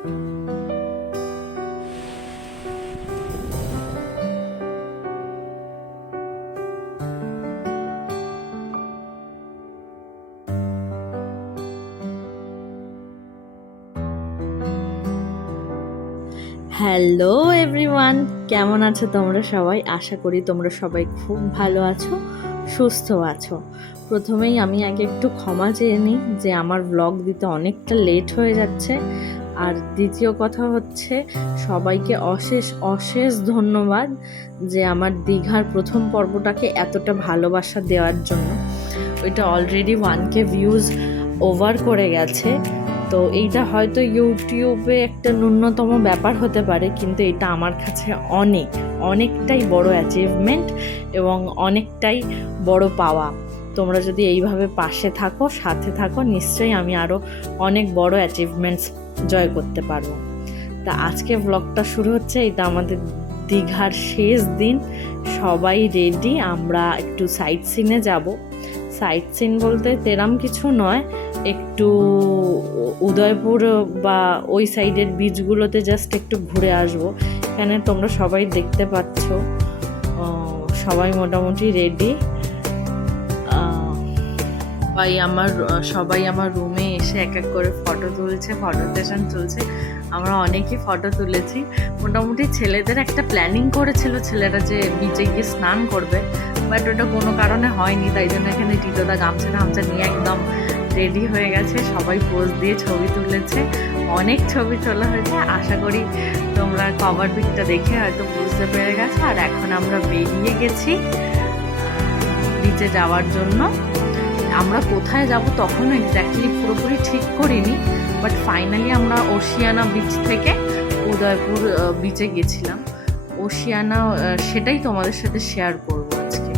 Hello everyone, কেমন আছো তোমরা সবাই? আশা করি তোমরা সবাই খুব ভালো আছো, সুস্থ আছো। প্রথমেই আমি আগে একটু ক্ষমা চেয়ে নিই যে আমার ব্লগ দিতে অনেকটা লেট হয়ে যাচ্ছে। আর দ্বিতীয় কথা হচ্ছে, সবাইকে অশেষ অশেষ ধন্যবাদ যে আমার দীঘার প্রথম পর্বটাকে এতটা ভালোবাসা দেওয়ার জন্য। ওইটা অলরেডি 1K ভিউজ ওভার করে গেছে। তো এইটা হয়তো ইউটিউবে একটা ন্যূনতম ব্যাপার হতে পারে, কিন্তু এটা আমার কাছে অনেকটাই বড় অ্যাচিভমেন্ট এবং অনেকটাই বড় পাওয়া। তোমরা যদি এইভাবে পাশে থাকো, সাথে থাকো, নিশ্চয়ই আমি আরও অনেক বড় অ্যাচিভমেন্টস জয় করতে পারবো। তা আজকে ব্লগটা শুরু হচ্ছে, এটা আমাদের দীঘার শেষ দিন। সবাই রেডি, আমরা একটু সাইট সিনে যাব। সাইট সিন বলতে তেরাম কিছু নয়, একটু উদয়পুর বা ওই সাইডের বিচগুলোতে জাস্ট একটু ঘুরে আসবো। এখানে তোমরা সবাই দেখতে পাচ্ছ, সবাই মোটামুটি রেডি। সবাই আমার রুমে এসে এক এক করে ফটো তুলছে, ফটো সেশন চলছে। আমরা অনেকেই ফটো তুলেছি। মোটামুটি ছেলেদের একটা প্ল্যানিং করেছিল, ছেলেরা যে বিচে গিয়ে স্নান করবে, বাট ওটা কোনো কারণে হয়নি। তাই জন্য এখানে টিটোদা গামছা নিয়ে একদম রেডি হয়ে গেছে। সবাই পোজ দিয়ে ছবি তুলেছে, অনেক ছবি তোলা হয়েছে। আশা করি তোমরা কভার পিকটা দেখে হয়তো বুঝতে পেরে গেছো। আর এখন আমরা বেরিয়ে গেছি বিচে যাওয়ার জন্য। আমরা কোথায় যাব তখনও এক্স্যাক্টলি পুরোপুরি ঠিক করিনি, বাট ফাইনালি আমরা ওশিয়ানা বিচ থেকে উদয়পুর বিচে গেছিলাম। ওশিয়ানা, সেটাই তোমাদের সাথে শেয়ার করবো আজকে।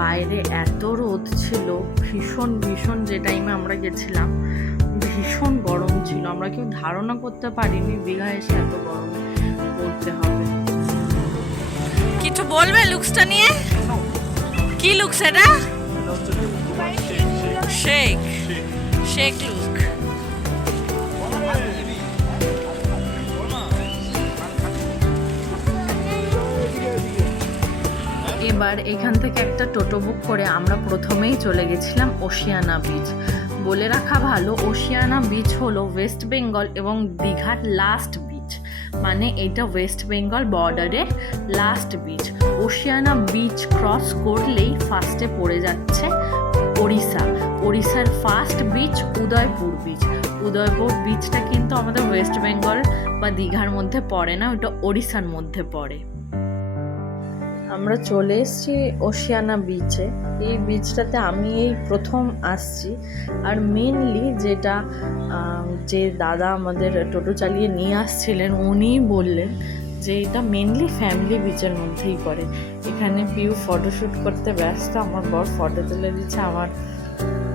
বাইরে এত রোদ ছিল, ভীষণ যে টাইমে আমরা গেছিলাম ভীষণ গরম ছিল। আমরা কেউ ধারণা করতে পারিনি দীঘা এসে এত গরম পড়তে হবে। কিছু বলবে লুকসটা নিয়ে? কি লুকস এটা? Shake look. এবার এখান থেকে একটা টোটো বুক করে আমরা প্রথমেই চলে গেছিলাম ওশিয়ানা বিচ। বলে রাখা ভালো, ওশিয়ানা বিচ হলো ওয়েস্ট বেঙ্গল এবং দীঘার লাস্ট বিচ। মানে এটা ওয়েস্ট বেঙ্গল বর্ডারের last beach. Oceana beach cross করলেই ফার্স্টে পড়ে যাচ্ছে ওড়িশার first beach Udaipur beach. Udaipur বিচটা কিন্তু আমাদের ওয়েস্ট বেঙ্গল বা দীঘার মধ্যে পড়ে না, ওটা ওড়িশার মধ্যে পড়ে। আমরা চলে এসেছি ওশিয়ানা বিচে। এই বিচটাতে আমি এই প্রথম আসছি। আর মেনলি যেটা যে দাদা আমাদের টোটো চালিয়ে নিয়ে আসছিলেন, উনিই বললেন যে এটা মেনলি ফ্যামিলি বিচের মধ্যেই পড়ে। এখানে পিউ ফটোশ্যুট করতে ব্যস্ত, আমার বর ফটো তুলে দিচ্ছে। আমার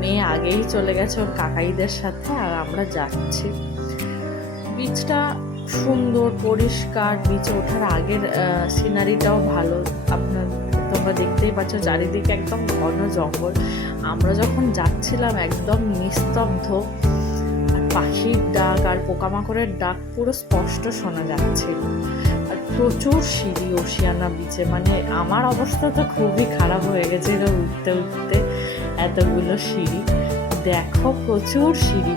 মেয়ে আগেই চলে গেছে ওর কাকাইদের সাথে, আর আমরা যাচ্ছি। বিচটা সুন্দর, পরিষ্কার। বিচে ওঠার আগের সিনারিটাও ভালো। তোমরা দেখতেই পাচ্ছ চারিদিকে একদম ঘন জঙ্গল। আমরা যখন যাচ্ছিলাম একদম নিস্তব্ধ, আর পাখির ডাক আর পোকামাকড়ের ডাক পুরো স্পষ্ট শোনা যাচ্ছিল। আর প্রচুর সিঁড়ি ওশিয়ানা বিচে, মানে আমার অবস্থা তো খুবই খারাপ হয়ে গেছিল উঠতে উঠতে এতগুলো সিঁড়ি। দেখো প্রচুর সিঁড়ি।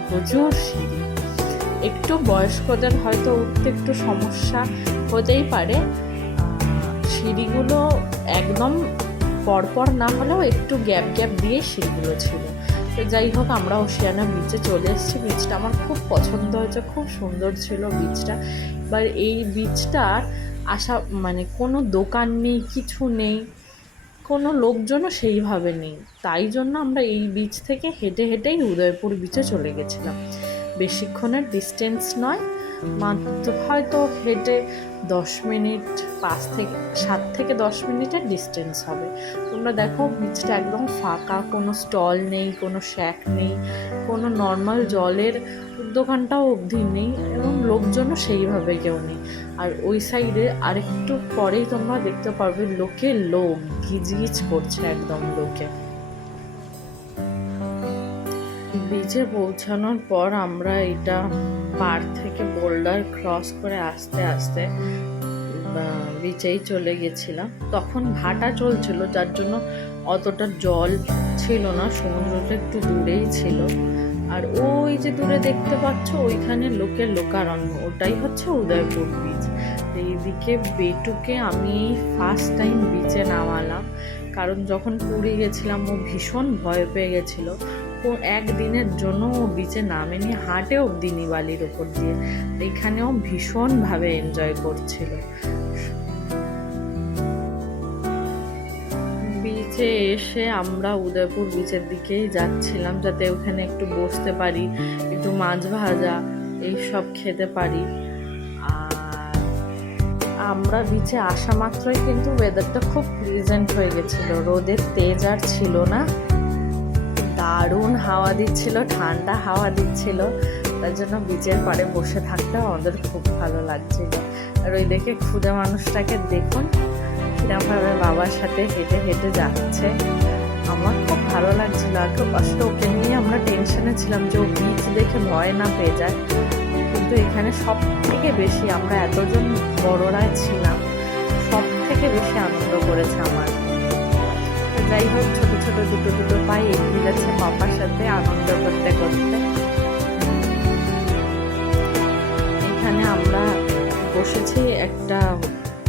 একটু বয়স্কদের হয়তো উঠতে একটু সমস্যা হতেই পারে। সিঁড়িগুলো একদম পরপর না হলেও একটু গ্যাপ দিয়ে সিঁড়িগুলো ছিল। তো যাই হোক, আমরা ওশিয়ানা বিচে চলে এসেছি। বিচটা আমার খুব পছন্দ হয়েছে, খুব সুন্দর ছিল বিচটা। এবার এই বিচটার মানে কোনো দোকান নেই, কিছু নেই, কোনো লোকজনও সেইভাবে নেই। তাই জন্য আমরা এই বিচ থেকে হেঁটেই উদয়পুর বিচে চলে গেছিলাম। বেশিক্ষণের ডিস্টেন্স নয়, মাত্র হয়তো হেঁটে 10 মিনিট, 7 থেকে 10 মিনিটের ডিস্টেন্স হবে। তোমরা দেখো বিচটা একদম ফাঁকা, কোনো স্টল নেই, কোনো শ্যাক নেই, কোনো নর্মাল জলের দোকানটাও অবধি নেই, এবং লোকজনও সেইভাবে কেউ নেই। আর ওই সাইডে আরেকটু পরেই তোমরা দেখতে পারবে লোক গিজগিজ করছে একদম লোকে। বিচে পৌঁছানোর পর আমরা এটা পাড় থেকে বোল্ডার ক্রস করে আস্তে আস্তে বিচেই চলে গেছিলাম। তখন ভাটা চলছিল, যার জন্য অতটা জল ছিল না, সমুদ্রটা একটু দূরেই ছিল। আর ওই যে দূরে দেখতে পাচ্ছ ওইখানে লোকের লোকারণ্য, ওটাই হচ্ছে উদয়পুর বিচ। এইদিকে বেটুকে আমি ফার্স্ট টাইম বিচে নামালাম, কারণ যখন পুরী গেছিলাম ও ভীষণ ভয় পেয়ে গেছিল। ও একদিনের জন্য ও বিচে নামেনি, হাঁটে অব্দি নি বালির ওপর দিয়ে। এখানেও ভীষণভাবে এনজয় করছিল। বিচে এসে আমরা উদয়পুর বিচের দিকেই যাচ্ছিলাম, যাতে ওখানে একটু বসতে পারি, একটু মাছ ভাজা এইসব খেতে পারি। আর আমরা বিচে আসা মাত্রই কিন্তু ওয়েদারটা খুব প্লেজেন্ট হয়ে গেছিল, রোদের তেজ আর ছিল না, দারুণ হাওয়া দিচ্ছিল, ঠান্ডা হাওয়া দিচ্ছিল। তার জন্য বিচের পাড়ে বসে থাকতে আমাদের খুব ভালো লাগছিল। আর ওই দেখে ক্ষুদে মানুষটাকে দেখুন কিরমভাবে বাবার সাথে হেঁটে হেঁটে যাচ্ছে, আমার খুব ভালো লাগছিল। আর আসলে ওকে নিয়ে আমরা টেনশনে ছিলাম যে ও বিচ দেখে ভয় না পেয়ে যায়, কিন্তু এখানে সব থেকে বেশি আমরা এতজন বড়রা ছিলাম, সব থেকে বেশি আনন্দ করেছে আমার। যাই হোক, ছোট ছোট দুটো পায়ে এগিয়ে যাচ্ছে পাপার সাথে আনন্দ করতে করতে। এখানে আমরা বসেছি একটা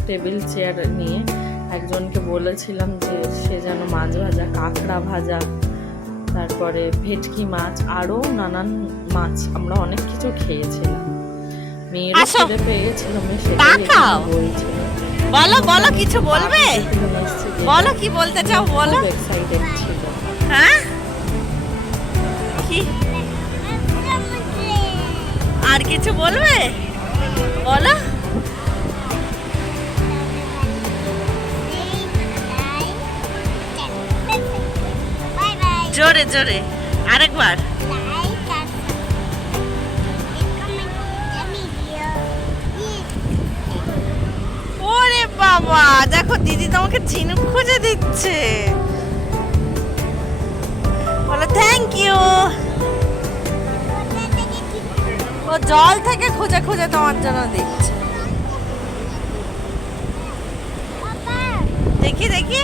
টেবিল চেয়ার নিয়ে, একজনকে বলেছিলাম যে সে যেন মাছ ভাজা, কাঁকড়া ভাজা, তারপরে ভেটকি মাছ, আরও নানান মাছ, আমরা অনেক কিছু খেয়েছিলাম। মেয়েরও খিদে পেয়ে গেছিল, মেয়ে সেটাই বলছিল। বলো বলো, কিছু বলবে? বলো, কি বলতে চাও বলো। খুব এক্সাইটেড ছিল। হ্যাঁ, কি আর কিছু বলবে? বলো। জোরে জোরে আরেকবার। ওরে বাবা, দেখো দিদি তোমাকে ঝিনুক খুঁজে দিচ্ছে, বলো থ্যাংক ইউ। ও জল থেকে খুঁজে খুঁজে তোমার জন্য দিচ্ছে। দেখি দেখি,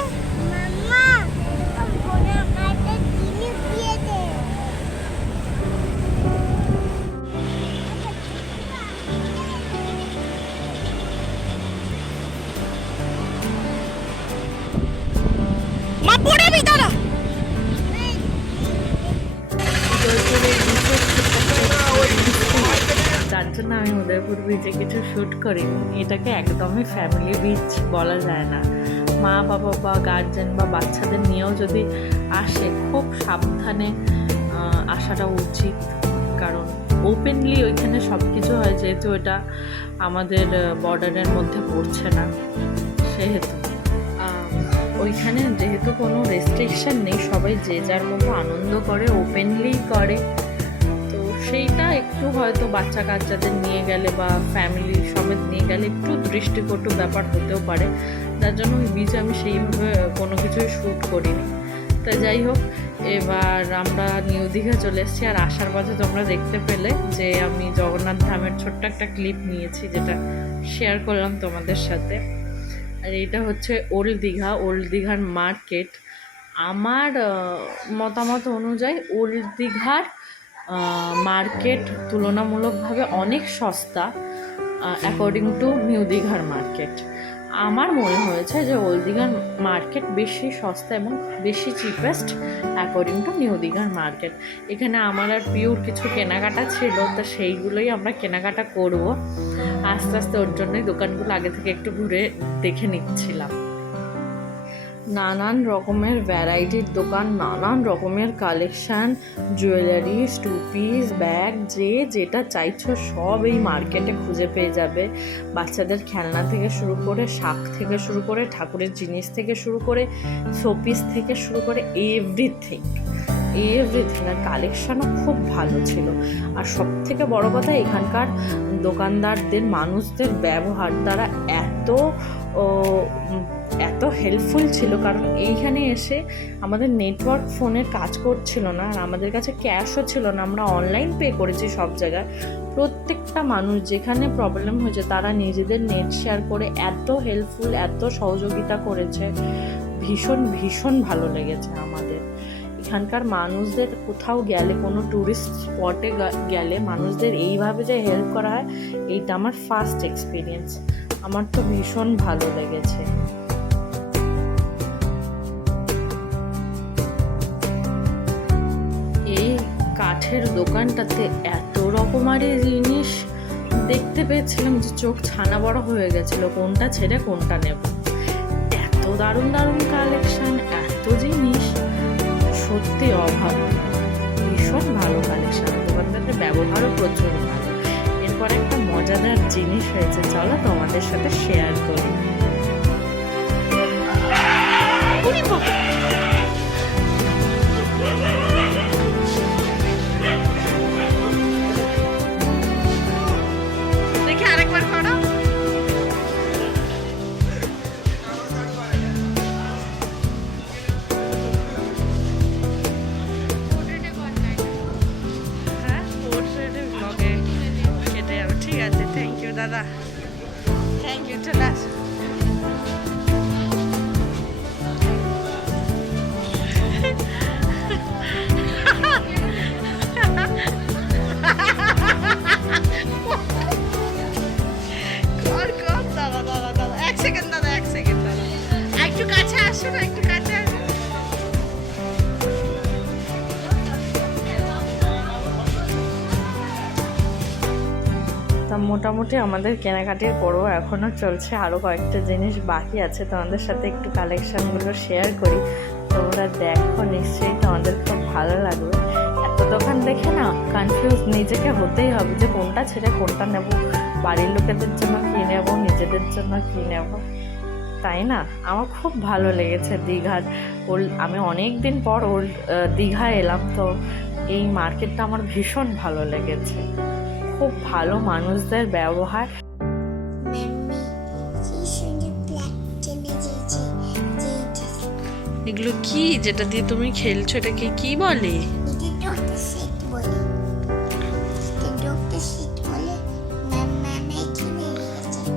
মা পড়াবি দাঁড়া। যার জন্য আমি উদয়পুর বিচে কিছু শ্যুট করিনি। এটাকে একদমই ফ্যামিলি বিচ বলা যায় না। মা বাবা বা গার্জেন বা বাচ্চাদের নিয়েও যদি আসে, খুব সাবধানে আসাটা উচিত, কারণ ওপেনলি ওইখানে সব কিছু হয়, যেহেতু এটা আমাদের বর্ডারের মধ্যে পড়ছে না, সেহেতু ওইখানে যেহেতু কোনো রেস্ট্রিকশন নেই, সবাই যে যার মতো আনন্দ করে, ওপেনলি করে। তো সেইটা একটু হয়তো বাচ্চা কাচ্চাদের নিয়ে গেলে বা ফ্যামিলি সমেত নিয়ে গেলে একটু দৃষ্টিকটু ব্যাপার হতেও পারে, যার জন্য ওই বিচে আমি সেইভাবে কোনো কিছুই শ্যুট করিনি। তা যাই হোক, এবার আমরা নিউ দীঘা চলে এসেছি। আর আসার পথে তোমরা দেখতে পেলে যে আমি জগন্নাথ ধামের ছোট্ট একটা ক্লিপ নিয়েছি, যেটা শেয়ার করলাম তোমাদের সাথে। আর এটা হচ্ছে ওল্ড দীঘা, ওল্ড দীঘার মার্কেট। আমার মতামত অনুযায়ী ওল্ড দীঘার মার্কেট তুলনামূলকভাবে অনেক সস্তা অ্যাকর্ডিং টু নিউ দীঘার মার্কেট। আমার মনে হয়েছে যে ওল্ড দীঘার মার্কেট বেশি সস্তা এবং বেশি চিপেস্ট অ্যাকর্ডিং টু নিউ দীঘার মার্কেট। এখানে আমার আর পিওর কিছু কেনাকাটা ছিল, তো সেইগুলোই আমরা কেনাকাটা করব। আস্তে আস্তে ওর জন্যই দোকানগুলো আগে থেকে একটু ঘুরে দেখে নিচ্ছিলাম। নানান রকমের ভ্যারাইটির দোকান, নানান রকমের collection, jewellery, two piece, bag, যে যেটা চাইছো সব এই মার্কেটে খুঁজে পেয়ে যাবে। বাচ্চাদের খেলনা থেকে শুরু করে, শাক থেকে শুরু করে, ঠাকুরের জিনিস থেকে শুরু করে, শোপিস থেকে শুরু করে, এভরিথিং। আর কালেকশানও খুব ভালো ছিল। আর সব থেকে বড় কথা, এখানকার দোকানদারদের, মানুষদের ব্যবহার তারা এত হেল্পফুল ছিল, কারণ এইখানে এসে আমাদের নেটওয়ার্ক ফোনের কাজ করছিল না, আর আমাদের কাছে ক্যাশও ছিল না, আমরা অনলাইন পে করেছি সব জায়গায়। প্রত্যেকটা মানুষ যেখানে প্রবলেম হয়েছে তারা নিজেদের নেট শেয়ার করে এত হেল্পফুল, এত সহযোগিতা করেছে, ভীষণ ভীষণ ভালো লেগেছে আমাদের। এখানকার মানুষদের কোথাও গেলে, কোনো ট্যুরিস্ট স্পটে গেলে মানুষদের এইভাবে যে হেল্প করা হয়, এইটা আমার ফার্স্ট এক্সপিরিয়েন্স। আমার তো ভীষণ ভালো লেগেছে। এই কাঠের দোকানটাতে এত রকমারি জিনিস দেখতে পেয়েছিলাম যে চোখ ছানা বড় হয়ে গেছিল, কোনটা ছেড়ে কোনটা নেব। এত দারুণ দারুণ কালেকশন, এত জিনিস, সত্যি অভাব। ভীষণ ভালো কালেকশন, দোকানদারের ব্যবহারও প্রচুর ভালো। এরপর একটা মজাদার জিনিস হয়েছে, চলো তোমাদের সাথে শেয়ার করি। দেখি আরেকবার করো। হ্যাঁ, পোর্ট্রেটের ব্লগে কেটে যাবে। ঠিক আছে, থ্যাংক ইউ দাদা, থ্যাংক ইউ। চলে আসো। কর কর, দাদা দাদা দাদা, এক সেকেন্ড দাদা, এক সেকেন্ড দাদা, একটু কাছে আসুন, একটু কাছে আসুন। তা মোটামুটি আমাদের কেনাকাটির পরও এখনও চলছে, আরও কয়েকটা জিনিস বাকি আছে, তোমাদের সাথে একটু কালেকশানগুলো শেয়ার করি। তোমরা দেখো, নিশ্চয়ই তোমাদের খুব ভালো লাগবে। এত দোকান দেখে না কনফিউজ নিজেকে হতেই হবে যে কোনটা ছেড়ে কোনটা নেব, বাড়ির লোকেদের জন্য কী নেব, নিজেদের জন্য কী নেব, তাই না? আমার খুব ভালো লেগেছে দীঘার আমি অনেক দিন পর দীঘা এলাম, তো এই মার্কেটটা আমার ভীষণ ভালো লেগেছে। খুব ভালো মানুষদের ব্যবহার। এগুলো কি, যেটা দিয়ে তুমি খেলছো, এটাকে কি বলে?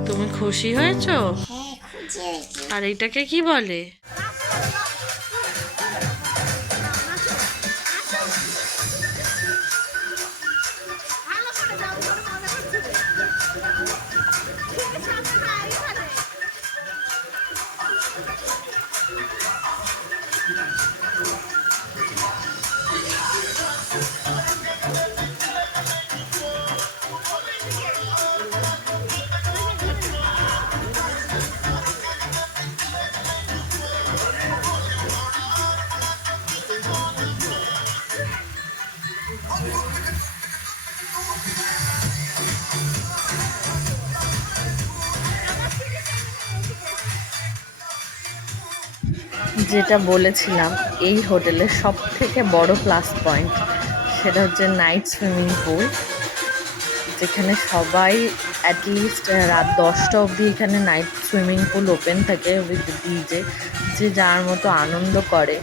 তুমি খুশি হয়েছো? আর এটাকে কি বলে? যেটা বলেছিলাম, এই হোটেলের সব থেকে বড় প্লাস পয়েন্ট সেটা হচ্ছে নাইট সুইমিং পুল, যেখানে সবাই অ্যাটলিস্ট রাত 10টা অবধি এখানে নাইট সুইমিং পুল ওপেন থাকে উইথ ডিজে, যে যার মতো আনন্দ করে।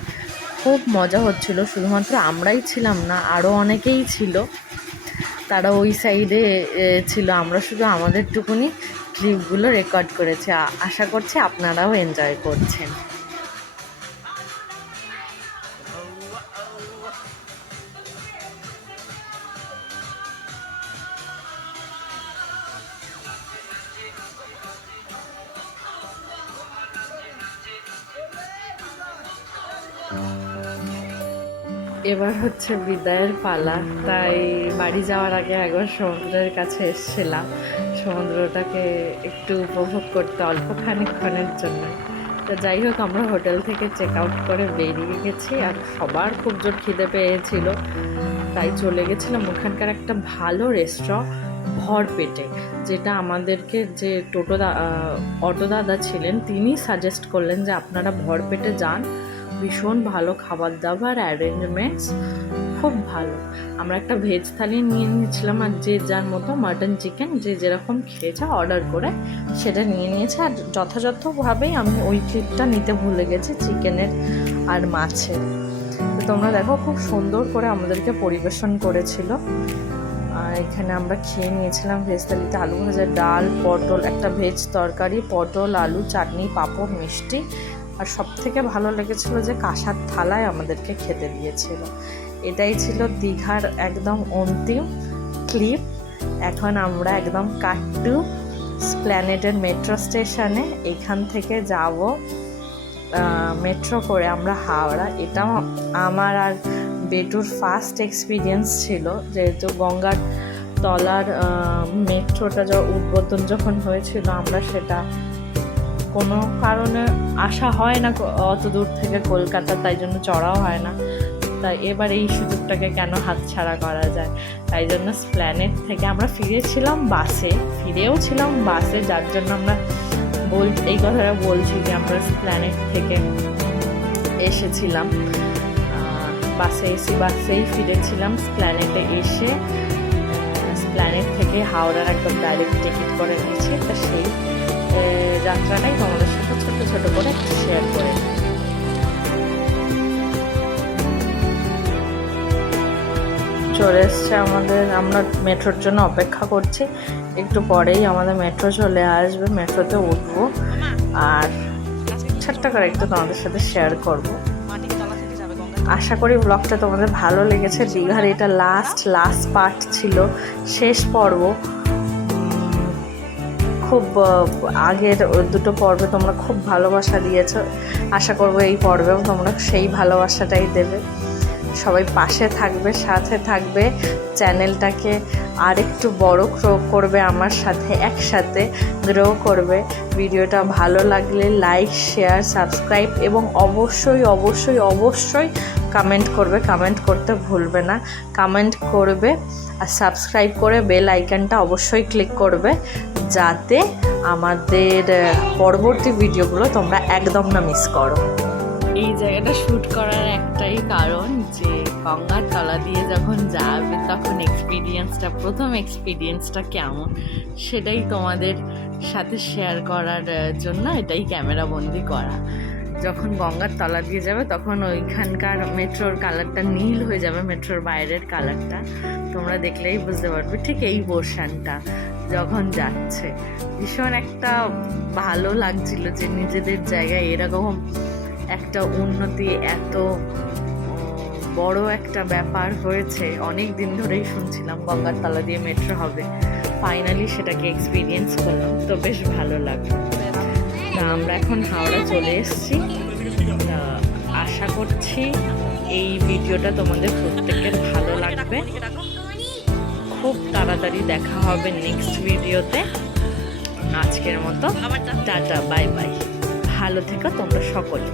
খুব মজা হচ্ছিল। শুধুমাত্র আমরাই ছিলাম না, আরও অনেকেই ছিল, তারা ওই সাইডে ছিল। আমরা শুধু আমাদেরটুকুনি ক্লিপগুলো রেকর্ড করেছি। আশা করছি আপনারাও এনজয় করছেন। এবার হচ্ছে বিদায়ের পালা, তাই বাড়ি যাওয়ার আগে একবার সমুদ্রের কাছে এসেছিলাম সমুদ্রটাকে একটু উপভোগ করতে অল্প খানিকক্ষণের জন্য। তো যাই হোক, আমরা হোটেল থেকে চেক আউট করে বেরিয়ে গেছি, আর সবার খুব জোর খিদে পেয়েছিল, তাই চলে গেছিলাম ওখানকার একটা ভালো রেস্টুরেন্ট ভরপেটে, যেটা আমাদেরকে যে অটো দাদা ছিলেন তিনি সাজেস্ট করলেন যে আপনারা ভরপেটে যান, ভীষণ ভালো খাবার দাবার, অ্যারেঞ্জমেন্টস খুব ভালো। আমরা একটা ভেজ থালি নিয়ে নিয়েছিলাম, আর যে যার মতো মাটন চিকেন যে যেরকম খেয়েছে অর্ডার করে সেটা নিয়ে নিয়েছে। আর যথাযথভাবেই আমি ওই ক্লিপটা নিতে ভুলে গেছি চিকেনের আর মাছের। তো তোমরা দেখো, খুব সুন্দর করে আমাদেরকে পরিবেশন করেছিল। আর এখানে আমরা খেয়ে নিয়েছিলাম ভেজ থালিতে আলু ভাজা, ডাল, পটল, একটা ভেজ তরকারি, পটল, আলু, চাটনি, পাঁপড়, মিষ্টি। আর সবথেকে ভালো লেগেছিল যে কাঁসার থালায় আমাদেরকে খেতে দিয়েছিল। এটাই ছিল দীঘার একদম অন্তিম ক্লিপ। এখন আমরা একদম কাট্টু স্প্ল্যানেডের মেট্রো স্টেশনে। এখান থেকে যাব মেট্রো করে আমরা হাওড়া। এটা আমার আর বেটুর ফার্স্ট এক্সপিরিয়েন্স ছিল, যেহেতু গঙ্গার তলার মেট্রোটা উদ্বোধন যখন হয়েছিল আমরা সেটা কোনো কারণে আসা হয় না অত দূর থেকে কলকাতা, তাই জন্য চড়াও হয় না। তাই এবার এই সুযোগটাকে কেন হাতছাড়া করা যায়, তাই জন্য স্প্ল্যানেড থেকে আমরা ফিরেও ছিলাম বাসে, যার জন্য আমরা এই কথাটা বলছি যে আমরা স্প্ল্যানেড থেকে এসেছিলাম বাসেই ফিরেছিলাম। স্প্ল্যানেডে এসে স্প্ল্যানেড থেকে হাওড়ার একদম ডাইরেক্ট টিকিট করে নিয়েছি। তা সেই যাত্রাটাই তোমাদের সাথে ছোটো ছোটো করে শেয়ার করে। চলে এসছে আমরা মেট্রোর জন্য অপেক্ষা করছি, একটু পরেই আমাদের মেট্রো চলে আসবে, মেট্রোতে উঠবো আর ছোট্ট করে একটু তোমাদের সাথে শেয়ার করব। আশা করি ব্লগটা তোমাদের ভালো লেগেছে। দীঘার এটা লাস্ট পার্ট ছিল, শেষ পর্ব। খুব আগের দুটো পর্বে তোমরা খুব ভালোবাসা দিয়েছো, আশা করবো এই পর্বেও তোমরা সেই ভালোবাসাটাই দেবে। সবাই পাশে থাকবে, সাথে থাকবে, চ্যানেলটাকে আরেকটু বড় করবে, আমার সাথে একসাথে গ্রো করবে। ভিডিওটা ভালো লাগলে লাইক, শেয়ার, সাবস্ক্রাইব এবং অবশ্যই কমেন্ট করবে। কমেন্ট করতে ভুলবে না, কমেন্ট করবে আর সাবস্ক্রাইব করে বেল আইকনটা অবশ্যই ক্লিক করবে, যাতে আমাদের পরবর্তী ভিডিওগুলো তোমরা একদম না মিস করো। এই জায়গাটা শ্যুট করার একটাই কারণ যে গঙ্গার তলা দিয়ে যখন যাবে তখন প্রথম এক্সপিরিয়েন্সটা কেমন সেটাই তোমাদের সাথে শেয়ার করার জন্য এটাই ক্যামেরা বন্দি করা। যখন গঙ্গার তলা দিয়ে যাবে তখন ওইখানকার মেট্রোর কালারটা নীল হয়ে যাবে, মেট্রোর বাইরের কালারটা তোমরা দেখলেই বুঝতে পারবে। ঠিক এই পোর্শনটা যখন যাচ্ছে ভীষণ একটা ভালো লাগছিল যে নিজেদের জায়গায় এরকম একটা উন্নতি, এত বড় একটা ব্যাপার হয়েছে। অনেক দিন ধরেই শুনছিলাম গঙ্গার তলা দিয়ে মেট্রো হবে, ফাইনালি সেটাকে এক্সপিরিয়েন্স করলাম, তো বেশ ভালো লাগলো। তা আমরা এখন হাওড়া চলে এসেছি। আশা করছি এই ভিডিওটা তোমাদের প্রত্যেকের ভালো লাগবে। খুব তাড়াতাড়ি দেখা হবে নেক্সট ভিডিওতে। আজকের মতো টাটা, বাই বাই, ভালো থেকো তোমরা সকলে।